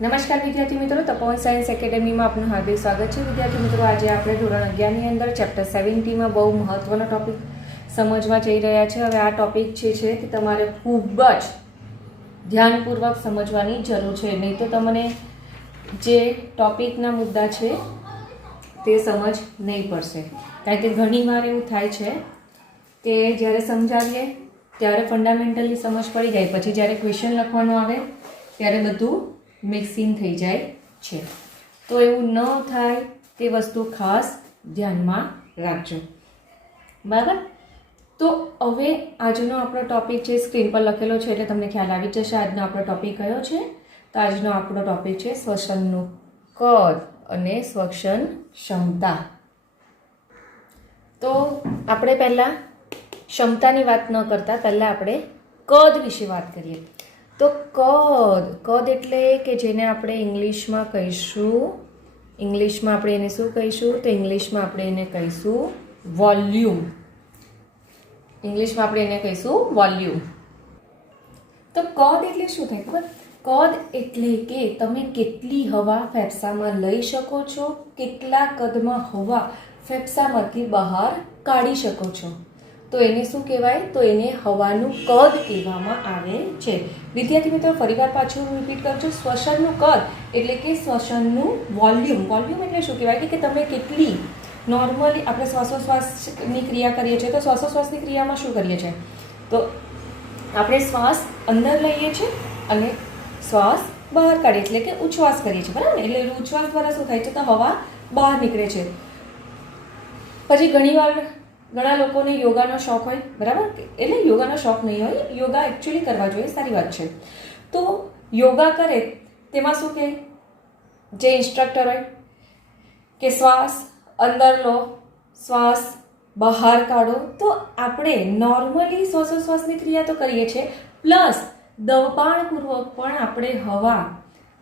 નમસ્કાર વિદ્યાર્થી મિત્રો, તપોવન સાયન્સ એકેડેમીમાં આપનું હાર્દિક સ્વાગત છે. વિદ્યાર્થી મિત્રો, આજે આપણે ધોરણ 11ની અંદર ચેપ્ટર 17માં બહુ મહત્વનો ટોપિક સમજવા જઈ રહ્યા છે. હવે આ ટોપિક છે કે તમારે ખૂબ જ ધ્યાનપૂર્વક સમજવાની જરૂર છે, નહીં તો તમને જે ટોપિકના મુદ્દા છે તે સમજ નહીં પડશે. કારણ કે ઘણીવાર એવું થાય છે કે જ્યારે સમજાવીએ ત્યારે ફંડામેન્ટલી સમજ પડી જાય, પછી જ્યારે ક્વેશ્ચન લખવાનું આવે ત્યારે બધું મિક્સિંગ થઈ જાય છે. તો એવું ન થાય તે વસ્તુ ખાસ ધ્યાનમાં રાખજો, બરાબર. તો હવે આજનો આપણો ટોપિક છે, સ્ક્રીન પર લખેલો છે એટલે તમને ખ્યાલ આવી જશે આજનો આપણો ટોપિક કયો છે. તો આજનો આપણો ટોપિક છે શ્વસનનું કદ અને શ્વસન ક્ષમતા. તો આપણે પહેલાં ક્ષમતાની વાત ન કરતાં પહેલાં આપણે કદ વિશે વાત કરીએ. તો કદ એટલે કે જેને આપણે ઇંગ્લિશમાં કહીશું, ઇંગ્લિશમાં આપણે એને શું કહીશું? તો ઇંગ્લિશમાં આપણે એને કહીશું વોલ્યુમ. ઇંગ્લિશમાં આપણે એને કહીશું વોલ્યુમ. તો કદ એટલે શું થાય ખબર? કદ એટલે કે તમે કેટલી હવા ફેફસામાં લઈ શકો છો, કેટલા કદમાં હવા ફેફસામાંથી બહાર કાઢી શકો છો. તો એને શું કહેવાય? તો એને હવાનું કદ કહેવામાં આવે છે. વિદ્યાર્થી મિત્રો, ફરીવાર પાછું રિપીટ કરું છું. શ્વસનનું કદ એટલે કે શ્વસનનું વોલ્યુમ. વોલ્યુમ એટલે શું કહેવાય કે તમે કેટલી નોર્મલી આપણે શ્વાસોશ્વાસની ક્રિયા કરીએ છીએ. તો શ્વાસોશ્વાસની ક્રિયામાં શું કરીએ છીએ? તો આપણે શ્વાસ અંદર લઈએ છીએ અને શ્વાસ બહાર કાઢીએ, એટલે કે ઉચ્છ્વાસ કરીએ છીએ, બરાબર. એટલે ઉચ્છ્વાસ દ્વારા શું થાય છે? તો હવા બહાર નીકળે છે. પછી ઘણા લોકોને યોગાનો શોખ હોય, બરાબર. એટલે યોગાનો શોખ નહીં હોય, યોગા એકચ્યુઅલી કરવા જોઈએ, સારી વાત છે. તો યોગા કરે તેમાં શું કહે જે ઇન્સ્ટ્રક્ટર હોય કે શ્વાસ અંદર લો, શ્વાસ બહાર કાઢો. તો આપણે નોર્મલી શ્વાસોશ્વાસની ક્રિયા તો કરીએ છીએ, પ્લસ દબાણપૂર્વક પણ આપણે હવા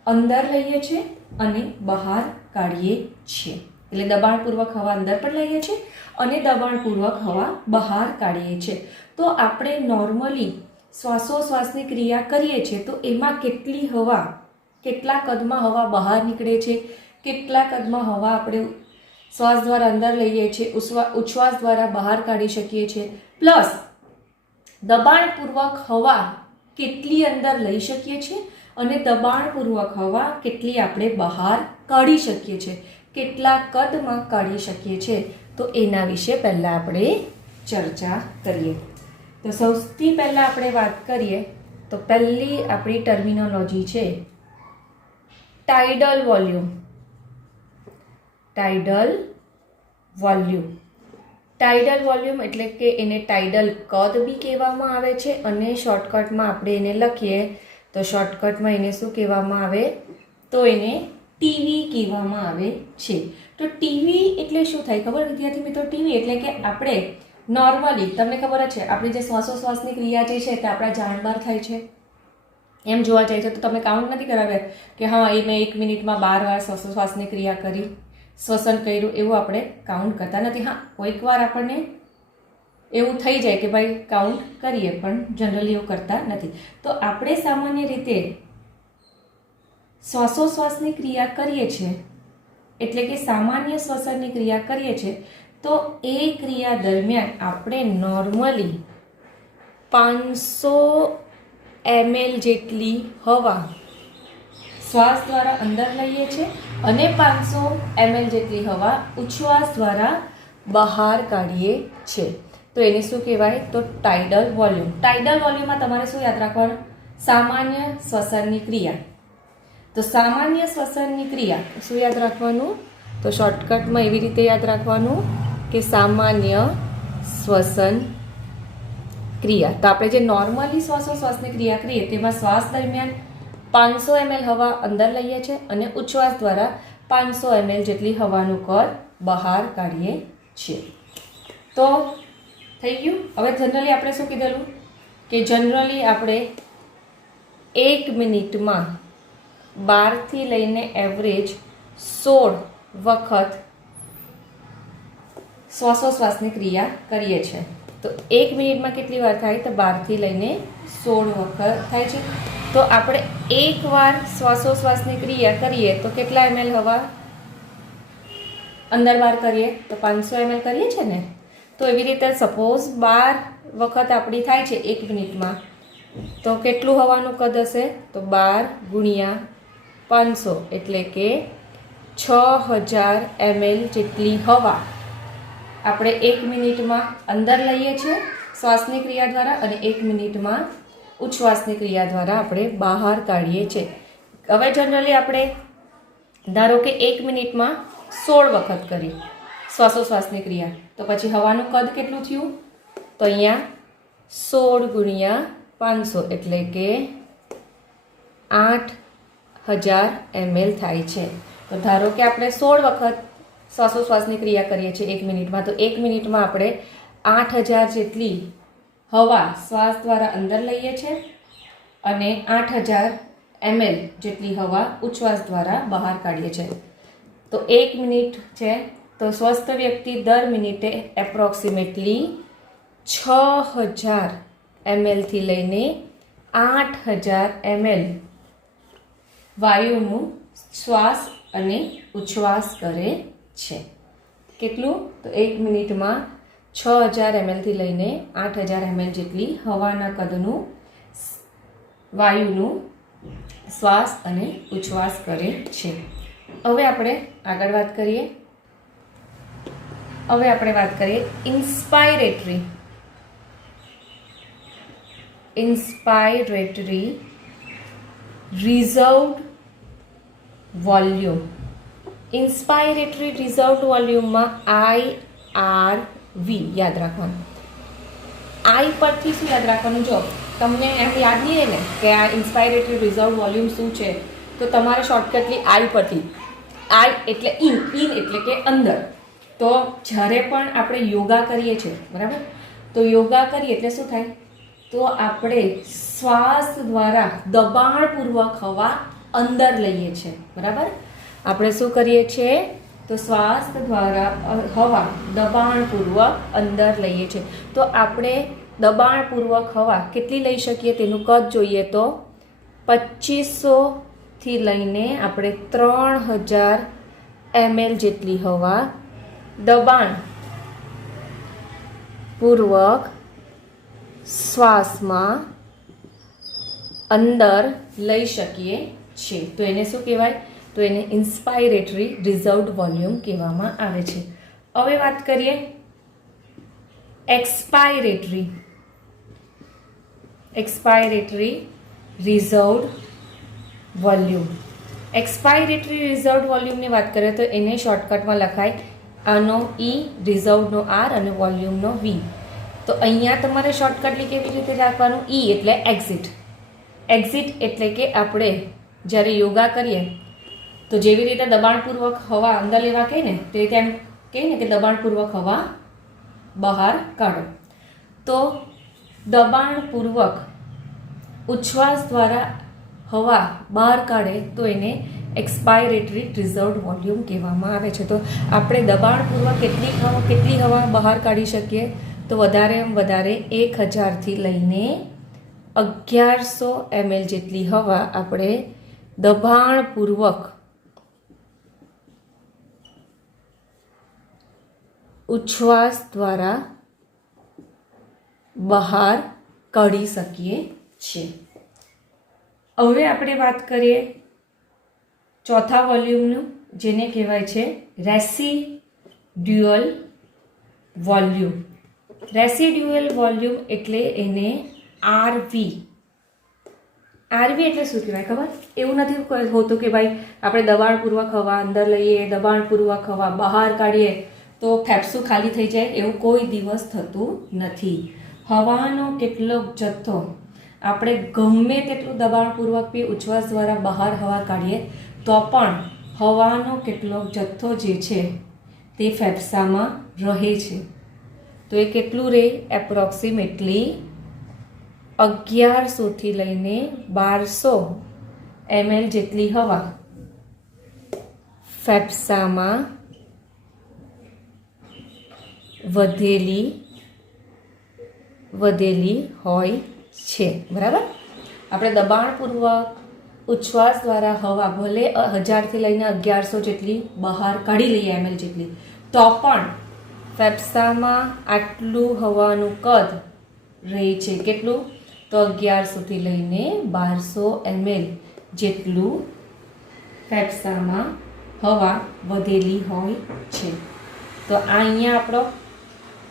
અંદર લઈએ છીએ અને બહાર કાઢીએ છીએ. એટલે દબાણપૂર્વક હવા અંદર પણ લઈએ છીએ અને દબાણપૂર્વક હવા બહાર કાઢીએ છીએ. તો આપણે નોર્મલી શ્વાસોશ્વાસની ક્રિયા કરીએ છીએ તો એમાં કેટલી હવા, કેટલા કદમાં હવા બહાર નીકળે છે, કેટલા કદમાં હવા આપણે શ્વાસ દ્વારા અંદર લઈએ છીએ, ઉચ્છ્વાસ દ્વારા બહાર કાઢી શકીએ છીએ, પ્લસ દબાણપૂર્વક હવા કેટલી અંદર લઈ શકીએ છીએ અને દબાણપૂર્વક હવા કેટલી આપણે બહાર કાઢી શકીએ છીએ, કેટલા કદમાં કાઢી શકીએ છીએ. તો એના વિશે પહેલાં આપણે ચર્ચા કરીએ. તો સૌથી પહેલાં આપણે વાત કરીએ તો પહેલી આપણી ટર્મિનોલોજી છે tidal volume. Tidal volume. Tidal volume એટલે કે એને ટાઇડલ કદ બી કહેવામાં આવે છે અને શોર્ટકટમાં આપણે એને લખીએ તો શોર્ટકટમાં એને શું કહેવામાં આવે? તો એને ટીવી કહેવામાં આવે છે. તો ટીવી એટલે શું થાય ખબર વિદ્યાર્થી મિત્રો? ટીવી એટલે કે આપણે નોર્મલી, તમને ખબર જ છે, આપણી જે શ્વાસોશ્વાસની ક્રિયા જે છે તે આપણા જાણ બહાર થાય છે. એમ જોવા જાય છે તો તમે કાઉન્ટ નથી કરાવ્યા કે હા એ મેં 1 મિનિટમાં 12 વાર શ્વાસોશ્વાસની ક્રિયા કરી, શ્વસન કર્યું, એવું આપણે કાઉન્ટ કરતા નથી. હા, કોઈક વાર આપણને એવું થઈ જાય કે ભાઈ કાઉન્ટ કરીએ, પણ જનરલી એવું કરતા નથી. તો આપણે સામાન્ય રીતે શ્વાસોશ્વાસની ક્રિયા કરીએ છીએ, એટલે કે સામાન્ય શ્વસનની ક્રિયા કરીએ છીએ, તો એ ક્રિયા દરમિયાન આપણે નોર્મલી 500 ml જેટલી હવા શ્વાસ દ્વારા અંદર લઈએ છીએ અને 500 ml જેટલી હવા ઉચ્છ્વાસ દ્વારા બહાર કાઢીએ છીએ. તો એને શું કહેવાય? તો ટાઇડલ વોલ્યુમ. ટાઇડલ વોલ્યુમમાં તમારે શું યાદ રાખવાનું? સામાન્ય શ્વસનની ક્રિયા. તો સામાન્ય શ્વસનની ક્રિયા શું યાદ રાખવાનું? તો શોર્ટકટમાં એવી રીતે યાદ રાખવાનું કે સામાન્ય શ્વસન ક્રિયા. તો આપણે જે નોર્મલી શ્વાસોશ્વાસની ક્રિયા કરીએ તેમાં શ્વાસ દરમિયાન 500 ml હવા અંદર લઈએ છીએ અને ઉચ્છ્વાસ દ્વારા 500 ml જેટલી હવાનું કદ બહાર કાઢીએ છીએ. તો થઈ ગયું. હવે જનરલી આપણે શું કીધેલું કે જનરલી આપણે 1 મિનિટમાં 12 થી લઈને એવરેજ 16 વખત શ્વાસોશ્વાસની ક્રિયા કરીએ છીએ. તો 1 મિનિટમાં કેટલી વાર થાય? તો 12 થી લઈને 16 વખત થાય છે. તો આપણે એકવાર શ્વાસોશ્વાસની ક્રિયા કરીએ તો કેટલા ml હવા અંદર બહાર કરીએ તો 500 ml કરીએ છીએ ને. તો એવી રીતે સપોઝ 12 વખત આપણી થાય છે 1 મિનિટમાં, તો કેટલું હવાનું કદ હશે? તો 12 ગુણ્યા 500 એટલે કે 6000 ml જેટલી હવા આપણે 1 મિનિટમાં અંદર લઈએ છીએ શ્વાસની ક્રિયા દ્વારા, અને 1 મિનિટમાં ઉચ્છ્વાસની ક્રિયા દ્વારા આપણે બહાર કાઢીએ છીએ. હવે જનરલી આપણે ધારો કે 1 મિનિટમાં 16 વખત કરી શ્વાસોશ્વાસની ક્રિયા, તો પછી હવાનું કદ કેટલું થયું? તો અહીંયા 16 ગુણ્યા 500 એટલે કે 8000 ml થાય છે. તો ધારો કે આપણે 16 વખત શ્વાસોશ્વાસની ક્રિયા કરીએ છીએ 1 મિનિટમાં, તો 1 મિનિટમાં આપણે 8000 જેટલી હવા શ્વાસ દ્વારા અંદર લઈએ છીએ અને 8000 ml જેટલી હવા ઉચ્છ્વાસ દ્વારા બહાર કાઢીએ છીએ. તો 1 મિનિટ છે તો સ્વસ્થ વ્યક્તિ દર મિનિટે એપ્રોક્સિમેટલી 6000 ml થી લઈને 8000 ml વાયુનું શ્વાસ અને ઉચ્છ્વાસ કરે છે. કેટલું? તો 1 મિનિટમાં 6000 ml થી લઈને 8000 ml જેટલી હવાના કદનું વાયુનું શ્વાસ અને ઉચ્છ્વાસ કરે છે. હવે આપણે આગળ વાત કરીએ. ઇન્સ્પાયરેટરી રિઝર્વ્ડ વોલ્યુમ. ઇન્સ્પાયરેટરી રિઝર્વ્ડ વોલ્યુમમાં IRV યાદ રાખવાનું. આઈ પરથી શું યાદ રાખવાનું? જો તમને એમ યાદ નહીં રહે ને કે આ ઇન્સ્પાયરેટરી રિઝર્વ્ડ વોલ્યુમ શું છે, તો તમારે શોર્ટકટલી આઈ પરથી. આઈ એટલે ઇન એટલે કે અંદર. તો જ્યારે પણ આપણે યોગા કરીએ છીએ, બરાબર, તો યોગા કરીએ એટલે શું થાય? તો આપણે શ્વાસ દ્વારા દબાણપૂર્વક હવા અંદર લઈએ છીએ, બરાબર. આપણે શું કરીએ છીએ? તો શ્વાસ દ્વારા હવા દબાણપૂર્વક અંદર લઈએ છીએ. તો આપણે દબાણપૂર્વક હવા કેટલી લઈ શકીએ તેનું કદ જોઈએ તો 2500 થી લઈને આપણે 3000 ml જેટલી હવા દબાણ પૂર્વક શ્વાસમાં અંદર લઈ શકીએ છીએ. તો એને શું કહેવાય? તો એને ઇન્સ્પાયરેટરી રિઝર્વ્ડ વોલ્યુમ કહેવામાં આવે છે. હવે વાત કરીએ એક્સપાયરેટરી રિઝર્વ્ડ વોલ્યુમ. એક્સપાયરેટરી રિઝર્વ્ડ વોલ્યુમની વાત કરીએ તો એને શોર્ટકટમાં લખાય આનો E, રિઝર્વનો R અને વોલ્યુમનો V. તો અહીંયા તમારે શોર્ટકટલી કેવી રીતે રાખવાનું? E એટલે એક્ઝિટ. એક્ઝિટ એટલે કે આપણે જ્યારે યોગા કરીએ તો જેવી રીતે દબાણપૂર્વક હવા અંદર લેવા કહીએ ને તે રીતે એમ કહીએ ને કે દબાણપૂર્વક હવા બહાર કાઢો. તો દબાણપૂર્વક ઉચ્છ્વાસ દ્વારા હવા બહાર કાઢે તો એને એક્સપાયરેટરી રિઝર્વ્ડ વોલ્યુમ કહેવામાં આવે છે. તો આપણે દબાણપૂર્વક કેટલી હવા બહાર કાઢી શકીએ? તો વધારે 1000 થી લઈને 1100 ml જેટલી હવા આપણે દબાણપૂર્વક ઉચ્છ્વાસ દ્વારા બહાર કાઢી શકીએ છીએ. હવે આપણે વાત કરીએ ચોથા વોલ્યુમનું, જેને કહેવાય છે રેસિડ્યુઅલ વોલ્યુમ. રેસિડ્યુઅલ વોલ્યુમ એટલે એને RV. RV એટલે શું કહેવાય ખબર? એવું નથી હોતું કે ભાઈ આપણે દબાણપૂર્વક હવા અંદર લઈએ, દબાણપૂર્વક હવા બહાર કાઢીએ તો ફેફસું ખાલી થઈ જાય, એવું કોઈ દિવસ થતું નથી. હવાનો કેટલોક જથ્થો આપણે ગમે તેટલું દબાણપૂર્વક બી ઉચ્છ્વાસ દ્વારા બહાર હવા કાઢીએ તો પણ હવાનો કેટલોક જથ્થો જે છે તે ફેફસામાં રહે છે. તો એ કેટલું રહે? એપ્રોક્સિમેટલી 1100 થી લઈને 1200 ml જેટલી હવા ફેફસામાં વધેલી હોય છે, બરાબર. આપણે દબાણપૂર્વક ઉચ્છ્વાસ દ્વારા હવા ભલે 1000થી લઈને 1100 જેટલી બહાર કાઢી લઈએ ml જેટલી, તો પણ ફેફસામાં આટલું હવાનું કદ રહે છે. કેટલું? તો 1100થી લઈને 1200 ml જેટલું ફેફસામાં હવા વધેલી હોય છે. તો આ અહીંયા આપણો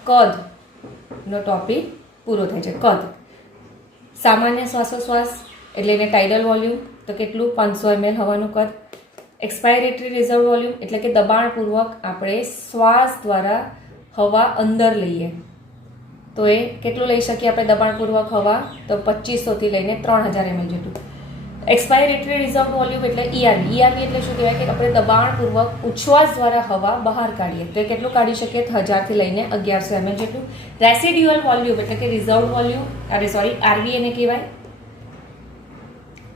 કદનો ટોપિક પૂરો થાય છે. કદ. સામાન્ય શ્વાસોશ્વાસ એટલે એને ટાઇડલ વોલ્યુમ, તો કેટલું? 500 ml હવાનું કદ. એક્સપાયરેટરી રિઝર્વ વોલ્યુમ એટલે કે દબાણપૂર્વક આપણે શ્વાસ દ્વારા હવા અંદર લઈએ, તો એ કેટલું લઈ શકીએ આપણે દબાણપૂર્વક હવા? તો 2500થી લઈને 3000 ml જેટલું. એક્સપાયરેટરી રિઝર્વ વોલ્યુમ એટલે ERV. ERV એટલે શું કહેવાય? કે આપણે દબાણપૂર્વક ઉચ્છ્વાસ દ્વારા હવા બહાર કાઢીએ, તો એ કેટલું કાઢી શકીએ? 1000થી લઈને 1100 ml જેટલું. રેસિડ્યુઅલ વોલ્યુમ એટલે કે રિઝર્વ વોલ્યુમ, RV એને કહેવાય.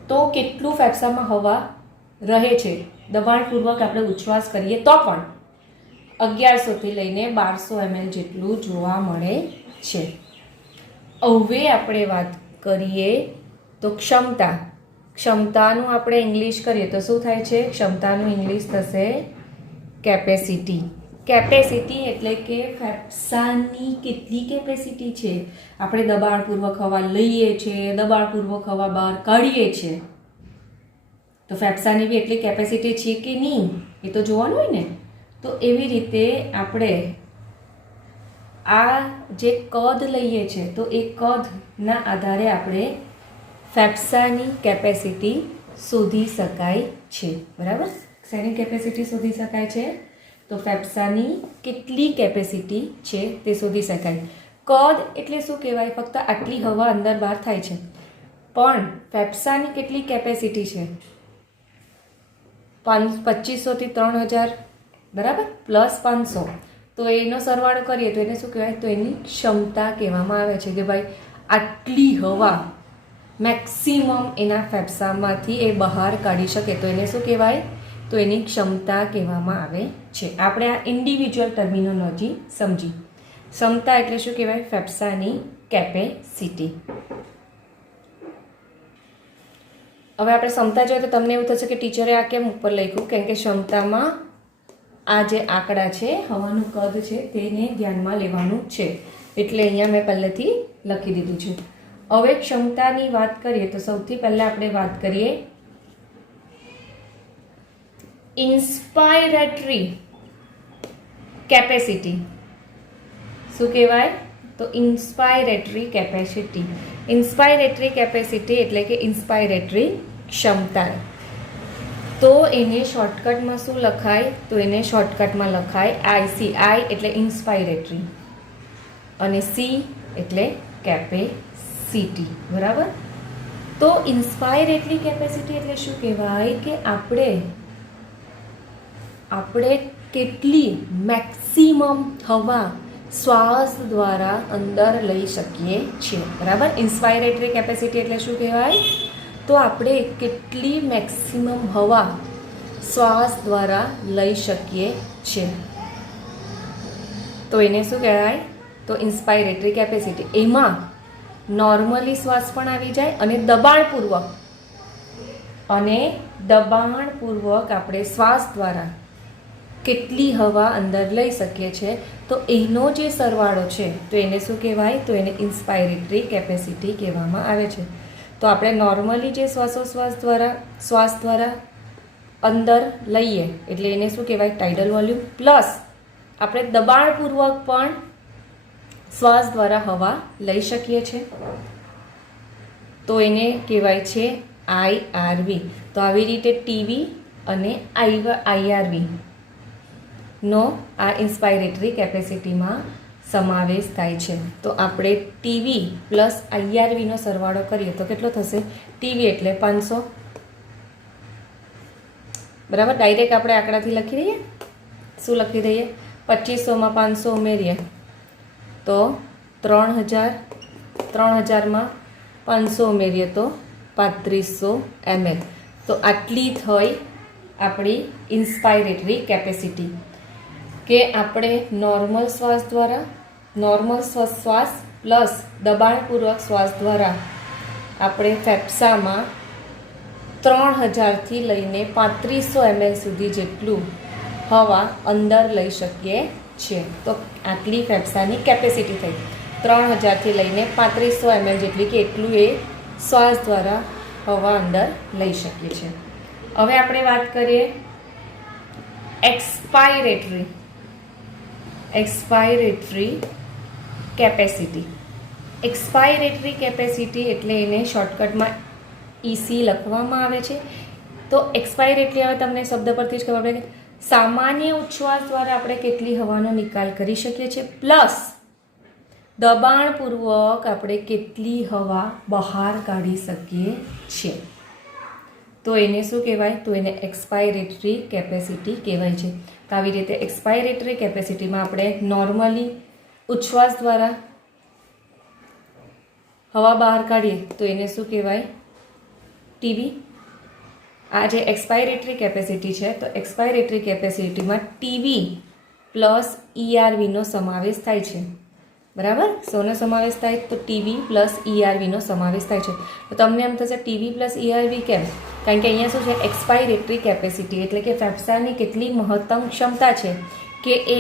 તો કેટલું ફેફસામાં હવા રહે છે દબાણપૂર્વક આપણે ઉચ્છ્વાસ કરીએ તો પણ 1100થી લઈને 1200 ml જેટલું જોવા મળે છે. હવે આપણે વાત કરીએ તો ક્ષમતા. ક્ષમતાનું આપણે ઇંગ્લિશ કરીએ તો શું થાય છે? ક્ષમતાનું ઇંગ્લિશ થશે કેપેસિટી. કેપેસિટી એટલે કે ફેફસાની કેટલી કેપેસિટી છે, આપણે દબાણપૂર્વક હવા લઈએ છીએ, દબાણપૂર્વક હવા બહાર કાઢીએ છીએ, તો ફેફસાની બી એટલી કેપેસિટી છે કે નહીં એ તો જોવાનું હોય ને. તો એવી રીતે આપણે આ જે કદ લઈએ છીએ, તો એ કદના આધારે આપણે ફેફસાની કેપેસિટી શોધી શકાય છે. બરાબર? શેની કેપેસિટી શોધી શકાય છે? તો ફેફસાની કેટલી કેપેસિટી છે તે શોધી શકાય. કદ એટલે શું કહેવાય? ફક્ત આટલી હવા અંદર બહાર થાય છે, પણ ફેફસાની કેટલી કેપેસિટી છે? 2500થી 3000, બરાબર, પ્લસ 500, તો એનો સરવાળો કરીએ તો એને શું કહેવાય? તો એની ક્ષમતા કહેવામાં આવે છે કે ભાઈ આટલી હવા મેક્સિમમ એના ફેફસામાંથી એ બહાર કાઢી શકે, તો એને શું કહેવાય? તો એની ક્ષમતા કહેવામાં આવે છે. આપણે આ ઇન્ડિવિજ્યુઅલ ટર્મિનોલોજી સમજી. ક્ષમતા એટલે શું કહેવાય? ફેફસાની કેપેસિટી. હવે આપણે ક્ષમતા જોઈએ તો તમને એવું થશે કે ટીચરે આ કેમ ઉપર લખ્યું? કેમ કે ક્ષમતામાં આ જે આંકડા છે, હવાનું કદ છે, તેને ધ્યાનમાં લેવાનું છે, એટલે અહીંયા મેં પહેલેથી લખી દીધું છે. હવે ક્ષમતાની વાત કરીએ તો સૌથી પહેલા આપણે વાત કરીએ ઇન્સ્પાયરેટરી કેપેસિટી. શું કહેવાય? તો ઇન્સ્પાયરેટરી કેપેસિટી. ઇન્સ્પાયરેટરી કેપેસિટી એટલે કે ઇન્સ્પાયરેટરી ક્ષમતા. તો એને શોર્ટકટમાં શું લખાય? તો એને શોર્ટકટમાં લખાય IC. I એટલે ઇન્સ્પાયરેટરી અને C એટલે કેપેસિટી. બરાબર? તો ઇન્સ્પાયરેટરી કેપેસિટી એટલે શું કહેવાય? કે આપણે કેટલી મેક્સિમમ હવા શ્વાસ દ્વારા અંદર લઈ શકીએ છીએ. બરાબર? ઇન્સ્પાયરેટરી કેપેસિટી એટલે શું કહેવાય? તો આપણે કેટલી મેક્સિમમ હવા શ્વાસ દ્વારા લઈ શકીએ છીએ, તો એને શું કહેવાય? તો ઇન્સ્પાયરેટરી કેપેસિટી. એમાં નોર્મલી શ્વાસ પણ આવી જાય અને દબાણપૂર્વક આપણે શ્વાસ દ્વારા કેટલી હવા અંદર લઈ શકીએ છીએ, તો એનો જે સરવાળો છે, તો એને શું કહેવાય? તો એને ઇન્સ્પાયરેટરી કેપેસિટી કહેવામાં આવે છે. તો આપણે નોર્મલી જે શ્વાસ દ્વારા અંદર લઈએ એટલે એને શું કહેવાય? Tidal volume. પ્લસ આપણે દબાણપૂર્વક પણ શ્વાસ દ્વારા હવા લઈ શકીએ છીએ, તો એને કહેવાય છે IRV. તો આવી રીતે TV અને IRV નો આ ઇન્સ્પાયરેટરી કેપેસિટીમાં સમાવેશ થાય છે. તો આપણે TV પ્લસ IRV નો સરવાળો કરીએ તો કેટલો થશે? TV એટલે 500. બરાબર? ડાયરેક્ટ આપણે આંકડાથી લખી દઈએ. શું લખી દઈએ? 2500માં 500 ઉમેરીએ તો 3000, 3000માં 500 ઉમેરીએ તો 3500 ml. તો આટલી થઈ આપણી ઇન્સ્પાયરેટરી કેપેસિટી, કે આપણે નોર્મલ શ્વાસ પ્લસ દબાણપૂર્વક શ્વાસ દ્વારા આપણે ફેફસામાં 3000થી લઈને 3500 ml સુધી જેટલું હવા અંદર લઈ શકીએ છીએ. તો આટલી ફેફસાની કેપેસિટી થઈ. 3000થી લઈને 3500 ml જેટલી કે એટલું એ શ્વાસ દ્વારા હવા અંદર લઈ શકીએ છીએ. હવે આપણે વાત કરીએ એક્સપાયરેટરી કેપેસિટી. એક્સપાયરેટરી કેપેસિટી એટલે એને શોર્ટકટમાં EC લખવામાં આવે છે. તો એક્સપાયરેટરી હવે તમને શબ્દ પરથી જ ખબર પડે કે સામાન્ય ઉચ્છ્વાસ દ્વારા આપણે કેટલી હવાનો નિકાલ કરી શકીએ છીએ પ્લસ દબાણપૂર્વક આપણે કેટલી હવા બહાર કાઢી શકીએ છીએ. તો એને શું કહેવાય? તો એને એક્સપાયરેટરી કેપેસિટી કહેવાય છે. તો આવી રીતે એક્સપાયરેટરી કેપેસિટીમાં આપણે નોર્મલી ઉચ્છ્વાસ દ્વારા હવા બહાર કાઢીએ તો એને શું કહેવાય? ટીવી. આ જે એક્સપાયરેટરી કેપેસિટી છે તો એક્સપાયરેટરી કેપેસિટીમાં ટીવી પ્લસ ERVનો સમાવેશ થાય છે. બરાબર? શોનો સમાવેશ થાય? તો ટીવી પ્લસ ERVનો સમાવેશ થાય છે. તો તમને એમ થશે ટીવી પ્લસ ERV કેમ? કારણ કે અહીંયા શું છે? એક્સપાયરેટરી કેપેસિટી એટલે કે ફેફસાની કેટલી મહત્તમ ક્ષમતા છે કે એ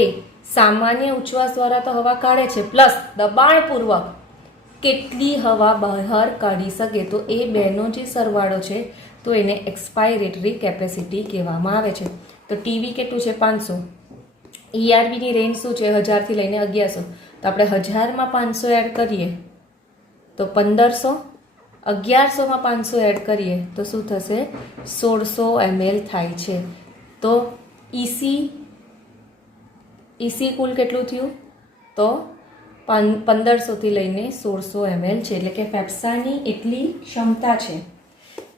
સામાન્ય ઉચ્છ્વાસ દ્વારા તો હવા કાઢે છે પ્લસ દબાણપૂર્વક કેટલી હવા બહાર કાઢી શકે. તો એ બેનો જે સરવાળો છે તો એને એક્સપાયરેટરી કેપેસિટી કહેવામાં આવે છે. તો ટીવી કેટલું છે? 500. ERVની રેન્જ શું છે? 1000થી લઈને 1100. તો આપણે 1000માં 500 એડ કરીએ તો 1500. 1100માં 500 એડ કરીએ તો શું થશે? 1600 ml થાય છે. તો EC કુલ કેટલું થયું? તો 1500થી લઈને 1600 ml છે. એટલે કે ફેફસાની એટલી ક્ષમતા છે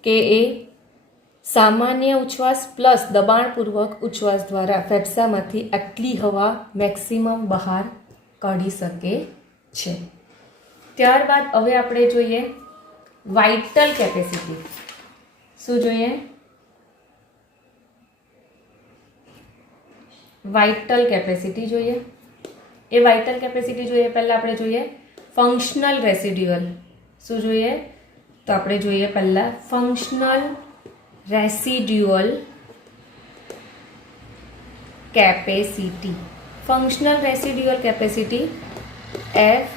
કે એ સામાન્ય ઉચ્છ્વાસ પ્લસ દબાણપૂર્વક ઉચ્છ્વાસ દ્વારા ફેફસામાંથી આટલી હવા મેક્સિમમ બહાર કાઢી શકે છે. ત્યારબાદ હવે આપણે જોઈએ વાઇટલ કેપેસિટી. શું જોઈએ? વાઇટલ કેપેસિટી જોઈએ. એ વાઇટલ કેપેસિટી જોઈએ પહેલાં આપણે જોઈએ ફંક્શનલ રેસિડ્યુઅલ. શું જોઈએ? તો આપણે જોઈએ પહેલાં functional residual capacity. Functional residual capacity F,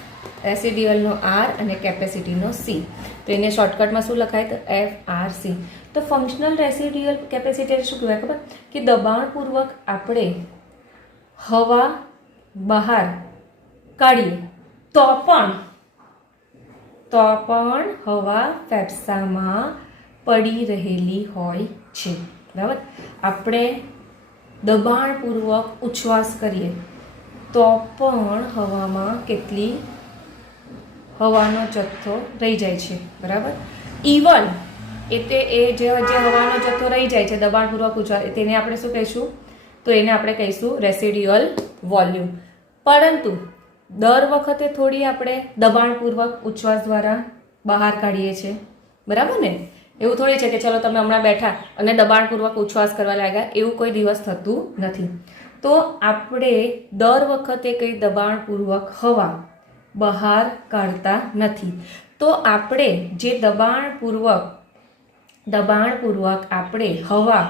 રેસિડ્યુઅલનો R અને કેપેસિટીનો C. તો એને શોર્ટકટમાં શું લખાય? તો FRC. તો ફંક્શનલ રેસિડ્યુઅલ કેપેસિટી શું કહેવાય ખબર? કે દબાણપૂર્વક આપણે હવા બહાર કાઢીએ તો પણ હવા ફેફસામાં પડી રહેલી હોય છે. બરાબર? આપણે દબાણપૂર્વક ઉચ્છ્વાસ કરીએ તો પણ હવામાં કેટલી હવાનો જથ્થો રહી જાય છે. બરાબર? ઇવન એટલે એ જે હવાનો જથ્થો રહી જાય છે દબાણપૂર્વક ઉચ્છ્વાસ તેને આપણે શું કહીશું? તો એને આપણે કહીશું રેસિડ્યુઅલ વોલ્યુમ. પરંતુ દર વખતે થોડી આપણે દબાણપૂર્વક ઉચ્છ્વાસ દ્વારા બહાર કાઢીએ છીએ. બરાબર ને? એવું થોડી છે કે ચલો તમે હમણાં બેઠા અને દબાણપૂર્વક ઉચ્છ્વાસ કરવા લાગ્યા, એવું કોઈ દિવસ થતું નથી. તો આપણે દર વખતે કંઈ દબાણપૂર્વક હવા બહાર કાઢતા નથી. તો આપણે જે દબાણપૂર્વક આપણે હવા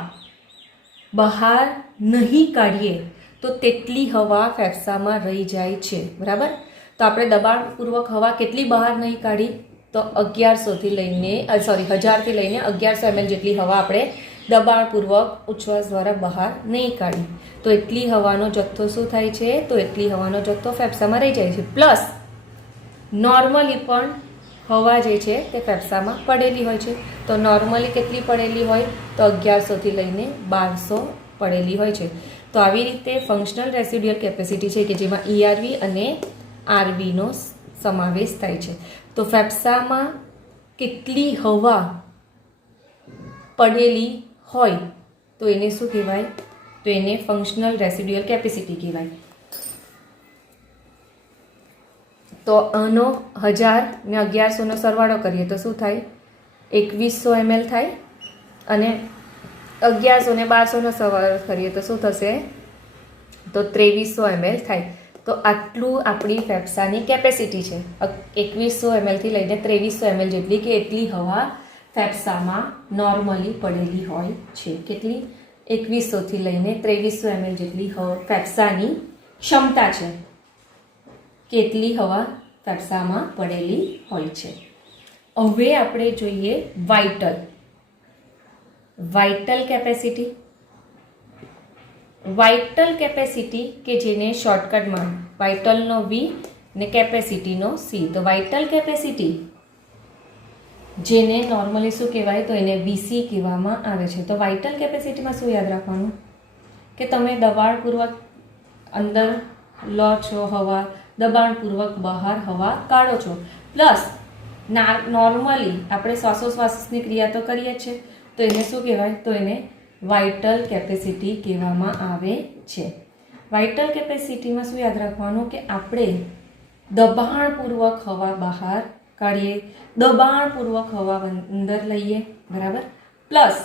બહાર નહીં કાઢીએ તો તેટલી હવા ફેફસામાં રહી જાય છે. બરાબર? તો આપણે દબાણપૂર્વક હવા કેટલી બહાર નહીં કાઢી? તો 1000થી લઈને 1100 ml જેટલી હવા આપણે દબાણપૂર્વક ઉચ્છ્વાસ દ્વારા બહાર નહીં કાઢી. તો એટલી હવાનો જથ્થો શું થાય છે? તો એટલી હવાનો જથ્થો ફેફસામાં રહી જાય છે. પ્લસ નોર્મલી પણ હવા જે છે તે ફેફસામાં પડેલી હોય છે. તો નોર્મલી કેટલી પડેલી હોય? તો 1100થી લઈને 1200 પડેલી હોય છે. તો આવી રીતે ફંક્શનલ રેસિડ્યુઅલ કેપેસિટી છે કે જેમાં ERV અને RVનો સમાવેશ થાય છે. તો ફેફસામાં કેટલી હવા પડેલી હોય તો એને શું કહેવાય? તો એને ફંક્શનલ રેસિડ્યુઅલ કેપેસિટી કહેવાય. તો આનો 1000 ને 1100નો સરવાળો કરીએ તો શું થાય? 2100 ml થાય. અને 1100 ને 1200નો સરવાળો કરીએ તો શું થશે? તો 2300 ml થાય. તો આટલું આપણી ફેફસાની કેપેસિટી છે. 2100 ml થી લઈને 2300 ml જેટલી કે એટલી હવા ફેફસામાં નોર્મલી પડેલી હોય છે. કેટલી? 2100 થી લઈને 2300 ml જેટલી ફેફસાની ક્ષમતા છે. કેટલી હવા ફેફસામાં પડેલી હોય છે. હવે આપણે જોઈએ વાઇટલ કેપેસિટી. વાઇટલ કેપેસિટી કે જેને શોર્ટકટમાં વાઇટલનો વી ને કેપેસિટીનો સી. તો વાઇટલ કેપેસિટી જેને નોર્મલી શું કહેવાય? તો એને વીસી કહેવામાં આવે છે. તો વાઇટલ કેપેસિટીમાં શું યાદ રાખવાનું? કે તમે દબાણપૂર્વક અંદર લો છો હવા, દબાણપૂર્વક બહાર હવા કાઢો છો. પ્લસ નોર્મલી આપણે શ્વાસોશ્વાસની ક્રિયા તો કરીએ છીએ, તો એને શું કહેવાય? તો એને વાઇટલ કેપેસિટી કહેવામાં આવે છે. વાઇટલ કેપેસિટીમાં શું યાદ રાખવાનું? કે આપણે દબાણપૂર્વક હવા બહાર કાઢીએ, દબાણપૂર્વક હવા અંદર લઈએ, બરાબર. પ્લસ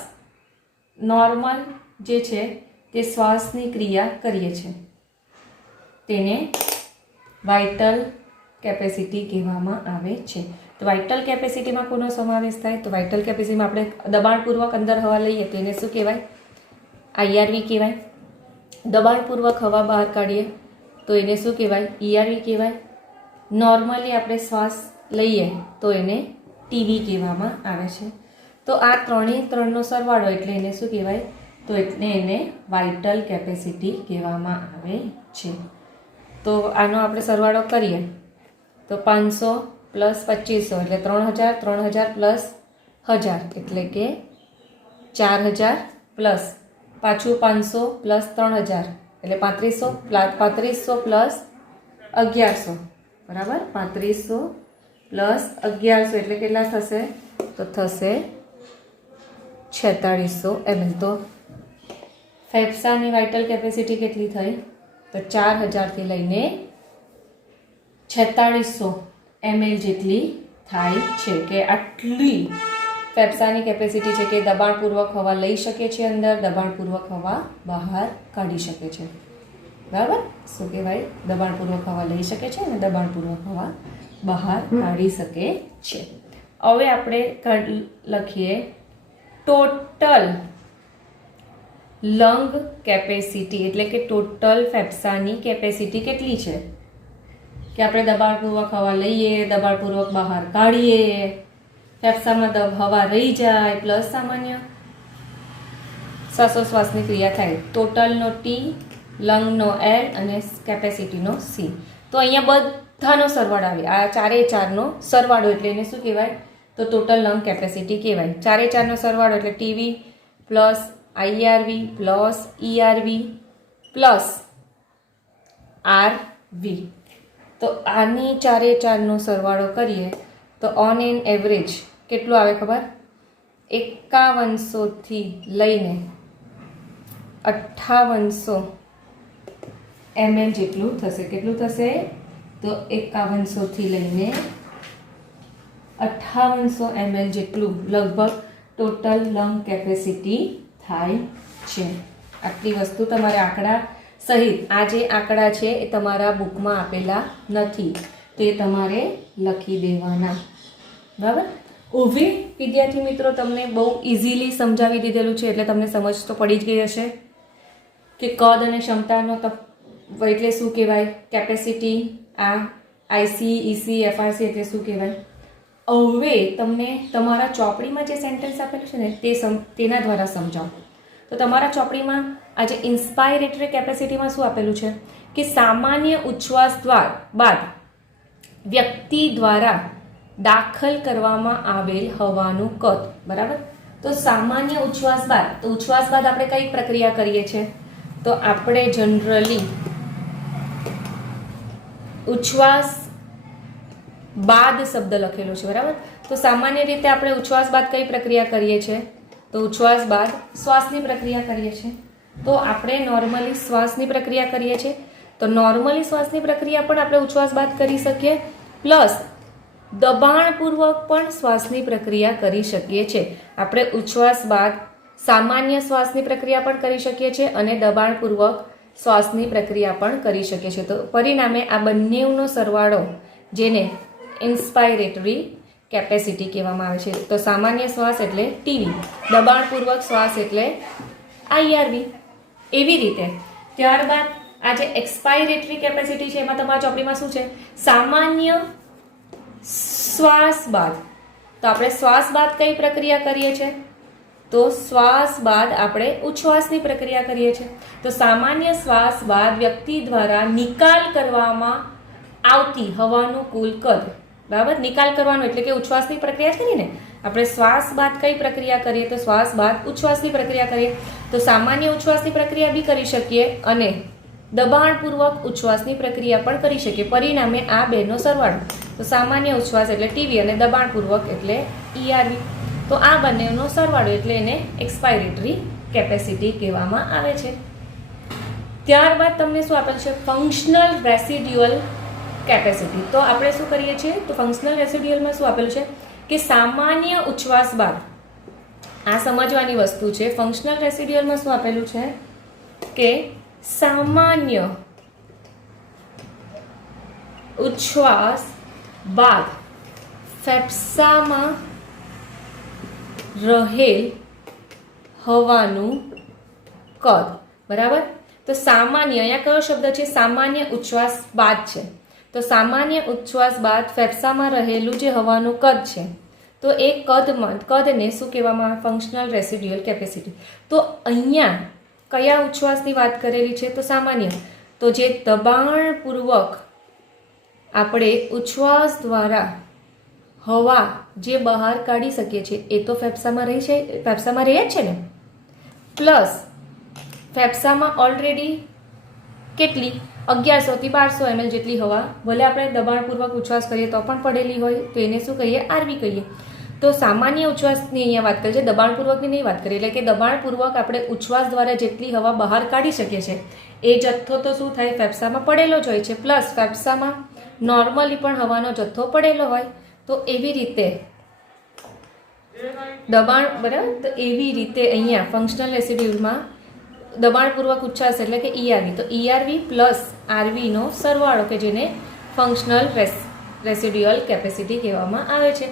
નોર્મલ જે છે તે શ્વાસની ક્રિયા કરીએ છીએ, તેને વાઇટલ કેપેસિટી કહેવામાં આવે છે. તો વાઇટલ કેપેસિટીમાં કોનો સમાવેશ થાય? તો વાઇટલ કેપેસિટીમાં આપણે દબાણપૂર્વક અંદર હવા લઈએ તો એને શું કહેવાય? આઈઆરવી કહેવાય. દબાણપૂર્વક હવા બહાર કાઢીએ તો એને શું કહેવાય? ઈઆરવી કહેવાય. નોર્મલી આપણે શ્વાસ લઈએ તો એને ટીવી કહેવામાં આવે છે. તો આ ત્રણનો સરવાળો એટલે એને શું કહેવાય? તો એટલે એને વાઇટલ કેપેસિટી કહેવામાં આવે છે. તો આનો આપણે સરવાળો કરીએ તો 500 પ્લસ 2500 એટલે 3000, 3000 પ્લસ 1000 એટલે કે 4000 પ્લસ પાછું 500 પ્લસ 3000 એટલે 3500, 3500 પ્લસ 1100, બરાબર. 3500 પ્લસ 1100 એટલે કેટલા થશે? તો થશે 4600 ml. તો ફેફસાની વાઇટલ કેપેસિટી કેટલી થઈ? તો 4000 થી લઈને 4600 ml જેટલી થાય છે. કે આટલી ફેફસાની કેપેસિટી છે કે દબાણપૂર્વક હવા લઈ શકે છે અંદર, દબાણપૂર્વક હવા બહાર કાઢી શકે છે, બરાબર. શું કહેવાય? દબાણપૂર્વક હવા લઈ શકે છે અને દબાણપૂર્વક હવા બહાર કાઢી શકે છે. હવે આપણે લખીએ ટોટલ લંગ કેપેસિટી, એટલે કે ટોટલ ફેફસાની કેપેસિટી કેટલી છે? કે આપણે દબાણપૂર્વક હવા લઈએ, દબાણપૂર્વક બહાર કાઢીએ, ફેફસામાં હવા રહી જાય, પ્લસ સામાન્ય શ્વાસોશ્વાસની ક્રિયા થાય. ટોટલનો ટી, લંગનો એલ અને કેપેસિટીનો સી. તો અહીંયા બધાનો સરવાળો આવે. આ ચારે ચારનો સરવાળો એટલે એને શું કહેવાય? તો ટોટલ લંગ કેપેસિટી કહેવાય. ચારે ચારનો સરવાળો એટલે TV plus IRV plus ERV plus RV. તો આની ચારે ચારનો સરવાળો કરીએ તો ઓન એન એવરેજ કેટલું આવે ખબર? 5100 થી લઈને 5800 ml જેટલું થશે. કેટલું થશે? તો 5100 થી લઈને 5800 ml જેટલું લગભગ ટોટલ લંગ કેપેસિટી થાય છે. આટલી વસ્તુ તમારે આંકડા સહિત, આ જે આંકડા છે એ તમારા બુકમાં આપેલા નથી, તે તમારે લખી દેવાના, બરાબર. હવે વિદ્યાર્થી મિત્રો તમને બહુ ઇઝીલી સમજાવી દીધેલું છે એટલે તમને સમજ તો પડી જ ગઈ હશે કે કદ અને ક્ષમતાનો એટલે શું કહેવાય, કેપેસિટી, આ આઈસી, ઈસી, એફઆરસી એટલે શું કહેવાય. હવે તમને તમારા ચોપડીમાં જે સેન્ટેન્સ આપેલું છે ને તેના દ્વારા સમજાવો. તો તમારા ચોપડીમાં આજે ઇન્સ્પાયરેટરી કેપેસિટીમાં શું આપેલું છે કે સામાન્ય ઉચ્છ્વાસ બાદ વ્યક્તિ દ્વારા દાખલ કરવામાં આવેલ હવાનું કદ, બરાબર. તો સામાન્ય ઉચ્છ્વાસ બાદ, તો ઉચ્છ્વાસ બાદ આપણે કઈ પ્રક્રિયા કરીએ છીએ? તો આપણે જનરલી ઉચ્છ્વાસ બાદ શબ્દ લખેલો છે, બરાબર. તો સામાન્ય રીતે આપણે ઉચ્છ્વાસ બાદ કઈ પ્રક્રિયા કરીએ છીએ? તો ઉચ્છ્વાસ બાદ શ્વાસની પ્રક્રિયા કરીએ છીએ. તો આપણે નોર્મલી શ્વાસની પ્રક્રિયા કરીએ છીએ, તો નોર્મલી શ્વાસની પ્રક્રિયા પણ આપણે ઉચ્છ્વાસ બાદ કરી શકીએ, પ્લસ દબાણપૂર્વક પણ શ્વાસની પ્રક્રિયા કરી શકીએ છીએ. આપણે ઉચ્છ્વાસ બાદ સામાન્ય શ્વાસની પ્રક્રિયા પણ કરી શકીએ છીએ અને દબાણપૂર્વક શ્વાસની પ્રક્રિયા પણ કરી શકે છે. તો પરિણામે આ બંનેનો સરવાળો જેને ઇન્સ્પાયરેટરી કેપેસિટી કહેવામાં આવે છે. તો સામાન્ય શ્વાસ એટલે ટીવી, દબાણપૂર્વક શ્વાસ એટલે આઈઆરવી. એવી રીતે ત્યારબાદ આ જે એક્સપાયરેટરી કેપેસિટી છે એમાં તમારા ચોપડીમાં શું છે? સામાન્ય શ્વાસ બાદ. તો આપણે શ્વાસ બાદ કઈ પ્રક્રિયા કરીએ છીએ? તો શ્વાસ બાદ આપણે ઉચ્છ્વાસની પ્રક્રિયા કરીએ છીએ. તો સામાન્ય શ્વાસ બાદ વ્યક્તિ દ્વારા નિકાલ કરવામાં આવતી હવાનું કુલ કદ, બરાબર? નિકાલ કરવાનો એટલે કે ઉચ્છ્વાસની પ્રક્રિયા છે ને, આપણે શ્વાસ બાદ કઈ પ્રક્રિયા કરીએ? તો શ્વાસ બાદ ઉચ્છ્વાસની પ્રક્રિયા કરીએ. તો સામાન્ય ઉચ્છ્વાસની પ્રક્રિયા બી કરી શકીએ અને દબાણપૂર્વક ઉચ્છ્વાસની પ્રક્રિયા પણ કરી શકીએ. પરિણામે આ બેનો સરવાળો. તો સામાન્ય ઉચ્છ્વાસ એટલે ટીવી અને દબાણપૂર્વક એટલે ઈઆરવી. તો આ બંનેનો સરવાળો એટલે એને એક્સપાયરેટરી કેપેસિટી કહેવામાં આવે છે. ત્યારબાદ તમને શું આપેલ છે? Functional residual capacity. તો આપણે શું કરીએ છીએ? તો ફંક્શનલ રેસિડ્યુઅલમાં શું આપેલું છે કે સામાન્ય ઉચ્છ્વાસ બાદ, આ સમજવાની વસ્તુ છે. ફંક્શનલ રેસિડ્યુઅલમાં શું આપેલું છે કે સામાન્ય ઉચ્છ્વાસ બાદ ફેફસામાં રહેલ હવાનું કદ, બરાબર? તો સામાન્ય, અહીંયા કયો શબ્દ છે? સામાન્ય ઉચ્છ્વાસ બાદ છે. તો સામાન્ય ઉચ્છ્વાસ બાદ ફેફસામાં રહેલું જે હવાનું કદ છે, તો એ કદને શું કહેવામાં આવે? Functional residual capacity. તો અહીંયા કયા ઉચ્છ્વાસની વાત કરેલી છે? તો સામાન્ય. તો જે દબાણપૂર્વક આપણે ઉચ્છ્વાસ દ્વારા હવા જે બહાર કાઢી શકીએ છીએ એ તો ફેફસામાં રહે જ છે ને. પ્લસ ફેફસામાં ઓલરેડી કેટલી 1100 થી 1200 ml જેટલી હવા, ભલે આપણે દબાણપૂર્વક ઉચ્છ્વાસ કરીએ તો પણ પડેલી હોય, તો એને શું કહીએ? આરવી કહીએ. તો સામાન્ય ઉચ્છ્વાસની અહીંયા વાત કરીએ છે, દબાણપૂર્વકની નહીં વાત કરીએ. એટલે કે દબાણપૂર્વક આપણે ઉચ્છ્વાસ દ્વારા જેટલી હવા બહાર કાઢી શકીએ છીએ એ જથ્થો તો શું થાય? ફેફસામાં પડેલો જ હોય છે. પ્લસ ફેફસામાં નોર્મલી પણ હવાનો જથ્થો પડેલો હોય. તો એવી રીતે દબાણ, બરાબર? તો એવી રીતે અહીંયા ફંક્શનલ રેસિડ્યુઅલમાં દબાણપૂર્વક ઉચ્છ્વાસ એટલે કે ઈઆરવી. તો ઈઆરવી પ્લસ આરવીનો સરવાળો કે જેને ફંક્શનલ રેસિડ્યુઅલ કેપેસિટી કહેવામાં આવે છે.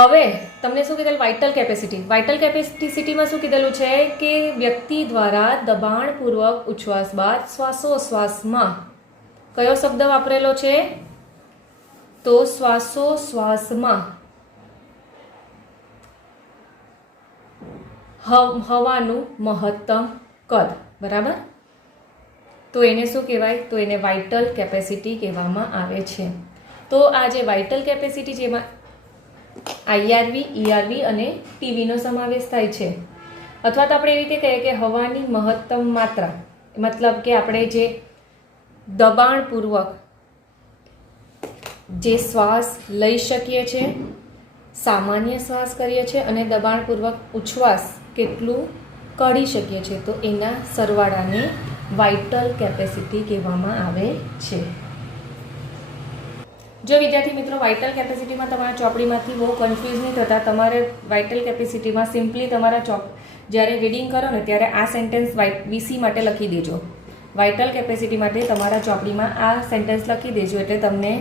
હવે તમને શું કીધેલું? Vital capacity. વાઇટલ કેપેસિટીમાં શું કીધેલું છે કે વ્યક્તિ દ્વારા દબાણપૂર્વક ઉચ્છ્વાસ બાદ શ્વાસોશ્વાસમાં કયો શબ્દ વાપરેલો છે? તો શ્વાસોશ્વાસમાં હવાનું મહત્તમ કદ, બરાબર? તો એને શું કહેવાય? તો એને વાઇટલ કેપેસિટી કહેવામાં આવે છે. તો આ જે વાઇટલ કેપેસિટી, જેમાં આઈઆરવી, ઈઆરવી અને ટીવીનો સમાવેશ થાય છે. અથવા તો આપણે એવી રીતે કહીએ કે હવાની મહત્તમ માત્રા, મતલબ કે આપણે જે દબાણપૂર્વક જે શ્વાસ લઈ શકીએ છીએ, સામાન્ય શ્વાસ કરીએ છીએ અને દબાણપૂર્વક ઉચ્છ્વાસ કેટલું કાઢી શકીએ છીએ, તો એના સરવાળાને વાઇટલ કેપેસિટી કહેવામાં આવે છે. જો વિદ્યાર્થી મિત્રો વાઇટલ કેપેસિટીમાં તમારા ચોપડીમાંથી બહુ કન્ફ્યુઝ નહીં થતા, તમારે વાઇટલ કેપેસિટીમાં સિમ્પલી તમારા જ્યારે રીડિંગ કરો ને ત્યારે આ સેન્ટેન્સ વીસી માટે લખી દેજો. વાઇટલ કેપેસિટી માટે તમારા ચોપડીમાં આ સેન્ટેન્સ લખી દેજો એટલે તમને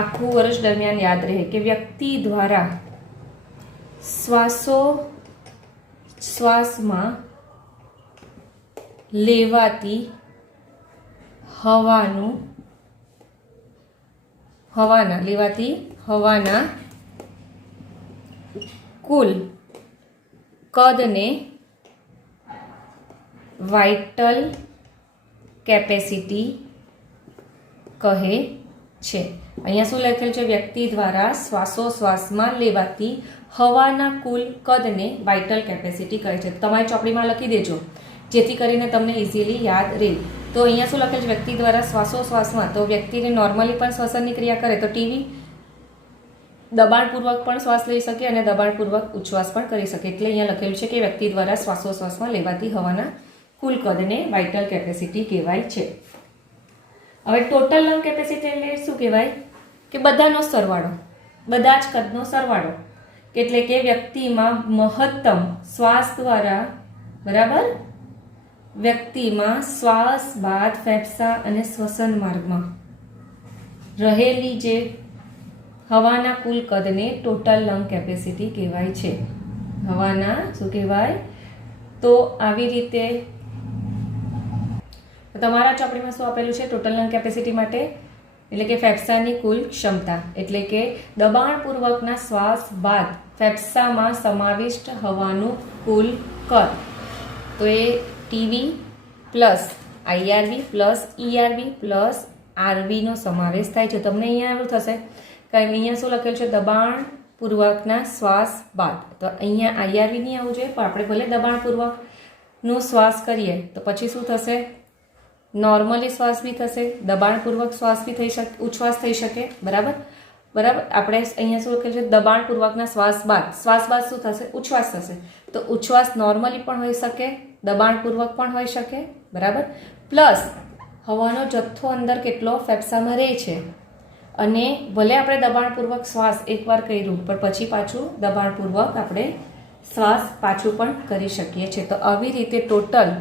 આખું વર્ષ દરમિયાન યાદ રહે કે વ્યક્તિ દ્વારા શ્વાસમાં લેવાતી હવાના કુલ કદને વાઇટલ કેપેસિટી કહે છે. અહીંયા શું લખેલ છે? વ્યક્તિ દ્વારા શ્વાસોશ્વાસમાં લેવાતી હવાના કુલ કદને વાઇટલ કેપેસિટી કહે છે. તમારી ચોપડીમાં લખી દેજો જેથી કરીને તમને ઇઝીલી યાદ રહે. તો અહીંયા શું લખેલ છે? વ્યક્તિ દ્વારા શ્વાસોશ્વાસમાં, તો વ્યક્તિને નોર્મલી પણ શ્વસનની ક્રિયા કરે તો ટીવી દબાણપૂર્વક પણ શ્વાસ લઈ શકે અને દબાણપૂર્વક ઉચ્છ્વાસ પણ કરી શકે. એટલે અહીંયા લખેલું છે કે વ્યક્તિ દ્વારા શ્વાસોશ્વાસમાં લેવાતી હવાના કુલ કદને વાઇટલ કેપેસિટી કહેવાય છે. હવે ટોટલ લંગ કેપેસિટી એટલે શું કહેવાય? કે બધાનો સરવાળો, બધા જ કદનો સરવાળો. એટલે કે વ્યક્તિમાં મહત્તમ શ્વાસ દ્વારા, બરાબર, વ્યક્તિમાં શ્વાસ બાદ ફેફસા અને શ્વસન માર્ગમાં રહેલી જે હવાના કુલ કદને ટોટલ લંગ કેપેસિટી કહેવાય છે. હવાના શું કહેવાય? તો આવી રીતે તમારા ચોપડીમાં શું આપેલું છે ટોટલ લંગ કેપેસિટી માટે? એટલે કે ફેફસાની કુલ ક્ષમતા, એટલે કે દબાણપૂર્વકના શ્વાસ બાદ ફેફસામાં સમાવિષ્ટ હવાનું કુલ કદ. તો એ TV plus IRV plus ERV plus આરવીનો સમાવેશ થાય છે. તમને અહીંયા એવું થશે કે અહીંયા શું લખેલું છે? દબાણપૂર્વકના શ્વાસ બાદ. તો અહીંયા આઈઆરવી નહીં આવવું જોઈએ, પણ આપણે ભલે દબાણપૂર્વકનો શ્વાસ કરીએ તો પછી શું થશે? નોર્મલી શ્વાસ બી થશે, દબાણપૂર્વક શ્વાસ બી થઈ શકે, ઉચ્છ્વાસ થઈ શકે. બરાબર બરાબર. આપણે અહીંયા શું લખેલું છે? દબાણપૂર્વકના શ્વાસ બાદ શું થશે? ઉચ્છ્વાસ થશે. તો ઉચ્છ્વાસ નોર્મલી પણ હોઈ શકે, દબાણપૂર્વક પણ હોઈ શકે. બરાબર. પ્લસ હવાનો જથ્થો અંદર કેટલો ફેફસામાં રહે છે, અને ભલે આપણે દબાણપૂર્વક શ્વાસ એકવાર કર્યું પણ પછી પાછું દબાણપૂર્વક આપણે શ્વાસ પાછું પણ કરી શકીએ છીએ. તો આવી રીતે ટોટલ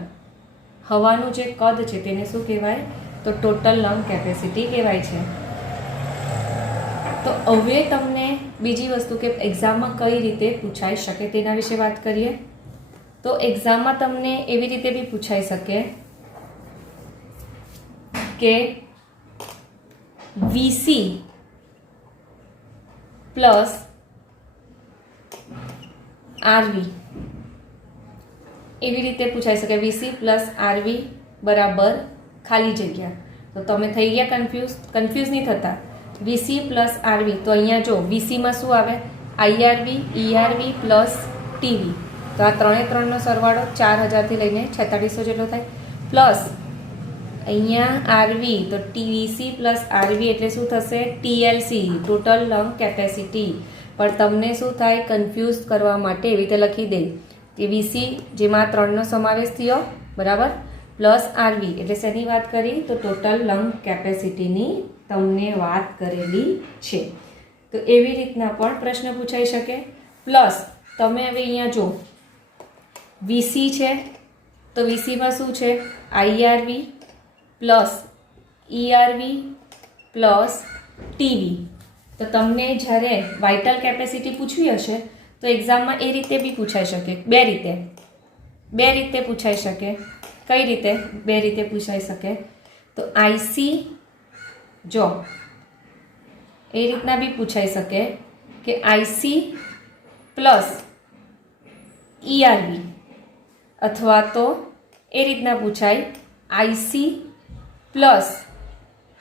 હવાનું જે કદ છે તેને શું કહેવાય? તો ટોટલ લંગ કેપેસિટી કહેવાય છે. તો હવે તમને બીજી વસ્તુ કે એક્ઝામમાં કઈ રીતે પૂછાઈ શકે તેના વિશે વાત કરીએ. તો એક્ઝામમાં તમને એવી રીતે બી પૂછાઈ શકે કે વીસી પ્લસ આરવી, એવી રીતે પૂછાઈ શકે. વીસી પ્લસ આરવી બરાબર ખાલી જગ્યા. તો તમે થઈ ગયા કન્ફ્યુઝ નહીં થતા. વીસી પ્લસ આરવી, તો અહીંયા જો વીસીમાં શું આવે? આઈઆરવી ઈઆરવી પ્લસ ટીવી. તો આ ત્રણનો સરવાળો 4000થી લઈને 4600 જેટલો થાય. પ્લસ અહીંયા આરવી, તો ટીવીસી પ્લસ આરવી એટલે શું થશે? ટીએલસી, ટોટલ લંગ કેપેસિટી. પણ તમને શું થાય? કન્ફ્યુઝ કરવા માટે એવી રીતે લખી દે કે વીસી જેમાં 3નો સમાવેશ થયો, બરાબર, પ્લસ આરવી એટલે શેની વાત કરી? તો ટોટલ લંગ કેપેસિટીની તમને વાત કરેલી છે. તો એવી રીતના પણ પ્રશ્ન પૂછાઈ શકે. પ્લસ તમે હવે અહીંયા જો વીસી છે, તો વીસીમાં શું છે? આઈઆરવી પ્લસ ઈઆરવી પ્લસ ટીવી. તો તમને જ્યારે વાઇટલ કેપેસિટી પૂછવી હશે તો એક્ઝામમાં એ રીતે બી પૂછાઈ શકે. બે રીતે પૂછાઈ શકે. કઈ રીતે? બે રીતે પૂછાઈ શકે. તો આઈસી જો એ રીતના બી પૂછાઈ શકે કે આઈસી પ્લસ ઈઆરવી, અથવા તો એ રીતના પૂછાય આઈસી પ્લસ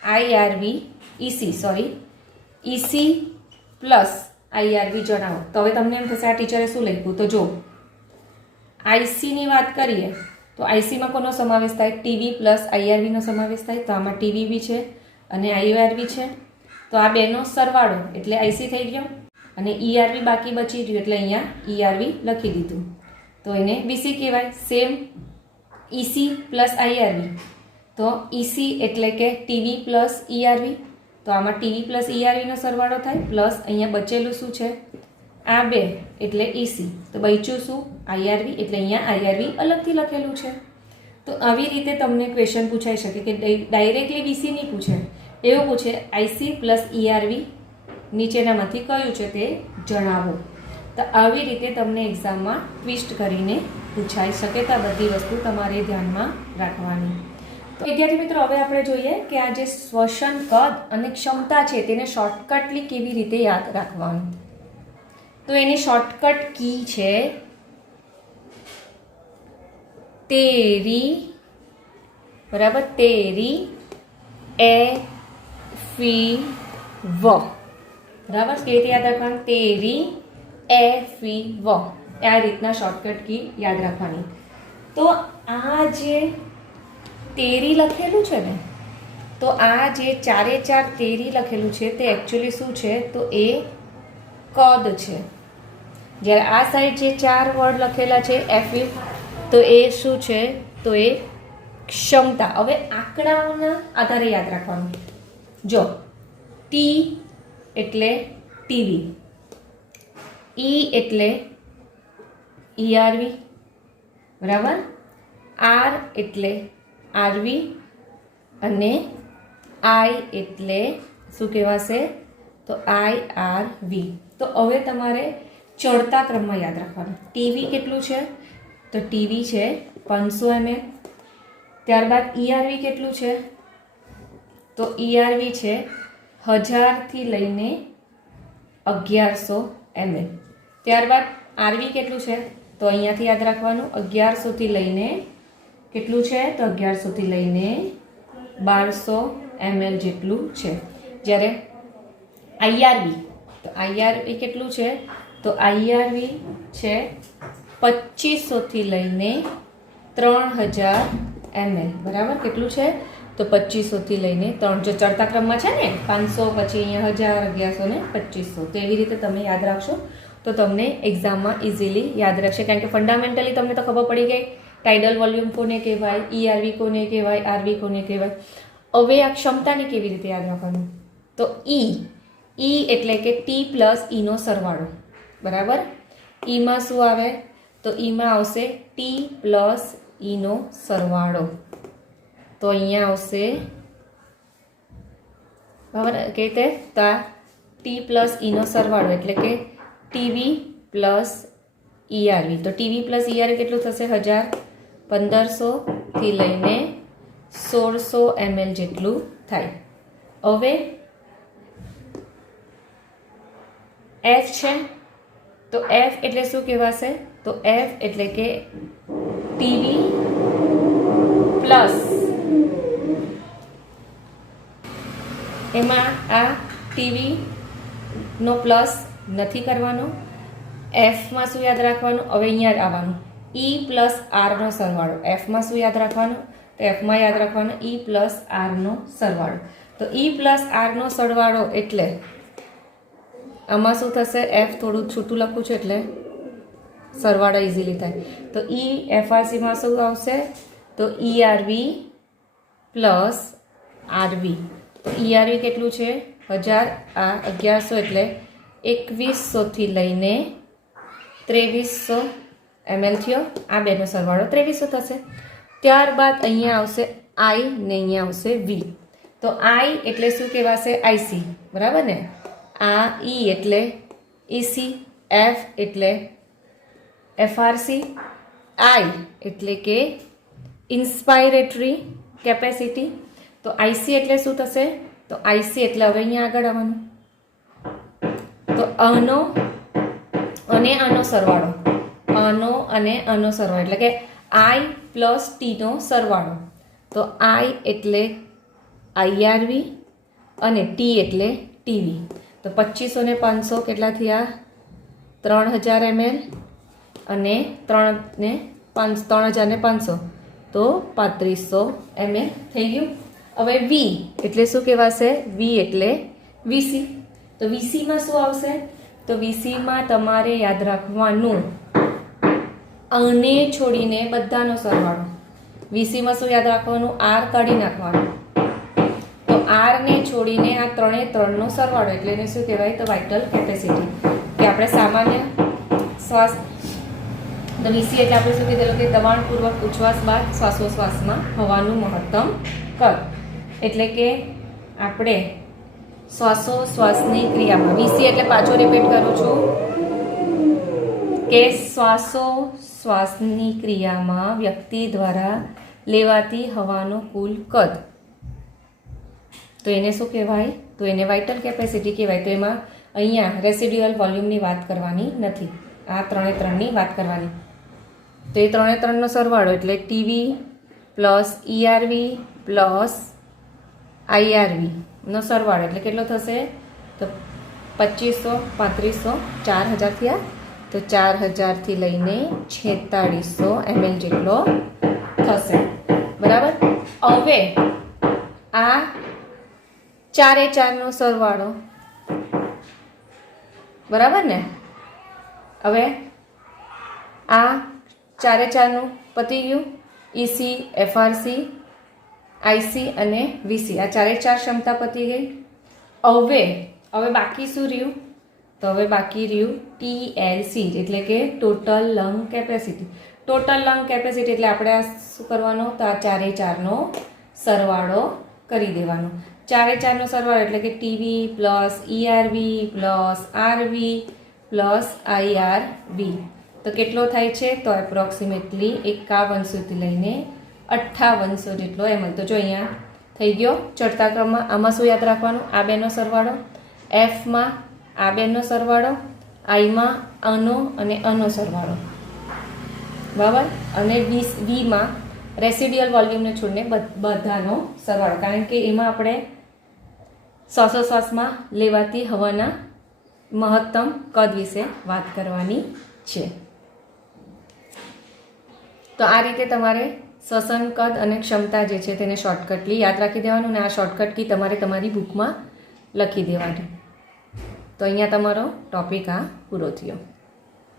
આઈઆરવી ઈસી પ્લસ આઈઆરવી જણાવો. તો હવે તમને એમ થશે આ ટીચરે શું લખ્યું? તો જો આઈસીની વાત કરીએ તો આઈસીમાં કોનો સમાવેશ થાય? ટીવી પ્લસ આઈઆરવીનો સમાવેશ થાય. તો આમાં ટીવી બી છે અને આઈઆરવી છે. તો આ બેનો સરવાળો એટલે આઈસી થઈ ગયો, અને ઈઆરવી બાકી બચી રહ્યું એટલે અહીંયા ઈઆરવી લખી દીધું. તો એને વીસી કહેવાય. સેમ ઈસી પ્લસ આઈઆરવી, તો ઈસી એટલે કે ટીવી પ્લસ ઈઆરવી. તો આમાં ટીવી પ્લસ ઈઆરવીનો સરવાળો થાય, પ્લસ અહીંયા બચેલું શું છે? આ બે એટલે ઈસી. તો બચ્યું શું? આઈઆરવી એટલે અહીંયા આઈઆરવી અલગથી લખેલું છે. તો આવી રીતે તમને ક્વેશ્ચન પૂછાઈ શકે કે ડાયરેક્ટલી વીસી નહીં પૂછે, એવું પૂછે આઈસી પ્લસ ઈઆરવી નીચેનામાંથી કયું છે તે જણાવો. તો આવી રીતે તમને એક્ઝામમાં ટ્વિસ્ટ કરીને પૂછાઈ શકે. તો આ બધી વસ્તુ તમારે ધ્યાનમાં રાખવાની. તો વિદ્યાર્થી મિત્રો, હવે આપણે જોઈએ કે આ જે શ્વસન કદ અને ક્ષમતા છે તેને શોર્ટકટલી કેવી રીતે યાદ રાખવાનું. તો એની શોર્ટકટ કી છે તેરી, બરાબર, તેરી એ ફી વ. બરાબર, કેવી રીતે યાદ રાખવાનું? તેરી એ ફી વ. આ રીતના શોર્ટકટ કી યાદ રાખવાની. તો આ જે તેરી લખેલું છે ને, તો આ જે 4 તેરી લખેલું છે તે એકચ્યુઅલી શું છે? તો એ કદ છે. જ્યારે આ સાઈડ જે 4 વર્ડ લખેલા છે એફી, તો એ શું છે? તો એ ક્ષમતા. હવે આંકડાઓના આધારે યાદ રાખવાનું. જો ટી એટલે ટીવી, ઈ એટલે ઈઆરવી, બરાબર, આર એટલે આરવી અને આઈ એટલે શું કહેવાશે? તો IRV. તો હવે તમારે ચડતા ક્રમમાં યાદ રાખવાનું. ટીવી કેટલું છે? તો ટીવી છે 500 ml. ત્યારબાદ ERV કેટલું છે? તો ERV છે 1000 થી લઈને 1100 ml. ત્યારબાદ RV કેટલું છે? તો અહીંયાથી યાદ રાખવાનું 1100 થી લઈને કેટલું છે? તો 1100 થી લઈને 1200 ml જેટલું છે. જ્યારે IRV, તો IRV કેટલું છે? તો IRV છે 2500 થી લઈને 3000 ml. બરાબર, કેટલું છે? તો 2500 થી લઈને 3. જો ચડતા ક્રમમાં છે ને 500, પછી અહીંયા 1000, 1100 ને 2500. તો એવી રીતે તમે યાદ રાખશો તો તમને એક્ઝામમાં ઇઝીલી યાદ રહેશે. કારણ કે ફંડામેન્ટલી તમને તો ખબર પડી ગઈ ટાઇડલ વોલ્યુમ કોને કહેવાય, ERV કોને કહેવાય, RV કોને કહેવાય. હવે આ ક્ષમતાને કેવી રીતે યાદ રાખવાનું? તો E એટલે કે T પ્લસ Eનો સરવાળો. બરાબર, Eમાં શું આવે? તો Eમાં આવશે T પ્લસ Eનો સરવાળો. તો અહીંયા આવશે બરાબર કે રીતે? તો આ T પ્લસ Eનો સરવાળો એટલે કે TV પ્લસ ERV. તો TV પ્લસ ERV કેટલું થશે? 1000, 1500 થી લઈને 1600 ml જેટલું થાય. હવે F છે, તો F એટલે શું કહેવાશે? તો F એટલે કે TV પ્લસ, એમાં આ TV નો પ્લસ નથી કરવાનો. Fમાં શું યાદ રાખવાનું? હવે અહીંયા આવવાનું E પ્લસ R નો સરવાળો. Fમાં શું યાદ રાખવાનું? તો Fમાં યાદ રાખવાનું E પ્લસ R નો સરવાળો. તો E પ્લસ R નો સરવાળો એટલે આમાં શું થશે? F થોડું છૂટું લખું છું એટલે સરવાળો ઇઝીલી થાય. તો FRCમાં શું આવશે? તો ERV પ્લસ RV. તો ERV કેટલું છે? 1000, આ 1100 એટલે 2100 થી લઈને 2300 ml થયો. આ બેનો સરવાળો 2300 થશે. ત્યારબાદ અહીંયા આવશે I ને અહીંયા આવશે V. તો I એટલે શું કહેવાશે? IC. બરાબર ને? આ E એટલે EC, F એટલે FRC, I એટલે કે ઇન્સ્પાયરેટરી કેપેસિટી. તો IC એટલે શું થશે? તો IC એટલે હવે અહીંયા આગળ આવવાનું. તો આનો અને આનો સરવાળો, આનો અને આનો સરવાળો એટલે કે I પ્લસ T નો સરવાળો. તો I એટલે IRV અને T એટલે TV. તો 2500 ને 500 કેટલા થયા? 3000 ml અને 3000 તો 3500 ml થઈ ગયું. હવે V એટલે શું કહેવાશે? V એટલે VC. તો VCમાં શું આવશે? તો VCમાં તમારે યાદ રાખવાનું આને છોડીને બધાનો સરવાળો. VCમાં શું યાદ રાખવાનું? R કાઢી નાખવાનું. તો R ને છોડીને આ 3 નો સરવાળો એટલે એને શું કહેવાય? તો વાઇટલ કેપેસિટી. કે આપણે સામાન્ય શ્વાસ, તો VC એટલે આપણે શું કીધેલું કે દબાણપૂર્વક ઉચ્છ્વાસ બાદ શ્વાસોશ્વાસમાં હવાનું મહત્તમ કદ. એટલે કે આપણે શ્વાસોશ્વાસની ક્રિયામાં VC એટલે પાછો રિપીટ કરું છું કે શ્વાસોશ્વાસની ક્રિયામાં વ્યક્તિ દ્વારા લેવાતી હવાનો કુલ કદ. તો એને શું કહેવાય? તો એને વાઇટલ કેપેસિટી કહેવાય. તો એમાં અહીંયા રેસિડ્યુઅલ વોલ્યુમની વાત કરવાની નથી, આ 3ની વાત કરવાની. તો એ 3નો સરવાળો એટલે TV plus ERV plus IRV નો સરવાળો એટલે કેટલો થશે? તો 2500, 3500, 4000 થયા. તો 4000 થી લઈને 4600 ml જેટલો થશે. બરાબર. હવે આ 4 નો સરવાળો, બરાબર ને? હવે આ 4 નું પતી ગયું. EC, FRC, IC અને VC આ 4 ક્ષમતા પતી ગઈ. હવે બાકી શું રહ્યું? તો હવે બાકી રહ્યું TLC એટલે કે total lung capacity. Total lung capacity એટલે આપણે આ શું કરવાનો તો આ 4 એ 4નો સરવાળો કરી દેવાનો. 4 એ 4નો સરવાળો એટલે કે TV plus ERV plus RV plus IRV તો કેટલો થાય છે તો એપ્રોક્સિમેટલી 5100થી લઈને 5800 જેટલો ml. તો જો અહીંયા થઈ ગયો ચડતા ક્રમમાં. આમાં શું યાદ રાખવાનું? આ બેનો સરવાળો, Fમાં આ બેનો સરવાળો, Iમાં આનો અને આનો સરવાળો, બરાબર, અને Vમાં રેસિડ્યુઅલ વોલ્યુમને છોડીને બધાનો સરવાળો, કારણ કે એમાં આપણે શ્વાસોશ્વાસમાં લેવાતી હવાના મહત્તમ કદ વિશે વાત કરવાની છે. તો આ રીતે તમારે શ્વસન કદ અને ક્ષમતા જે છે તેને શોર્ટકટલી યાદ રાખી દેવાનું અને આ શોર્ટકટ કી તમારે તમારી બુકમાં લખી દેવાની. તો અહીંયા તમારો ટોપિક આ પૂરો થયો.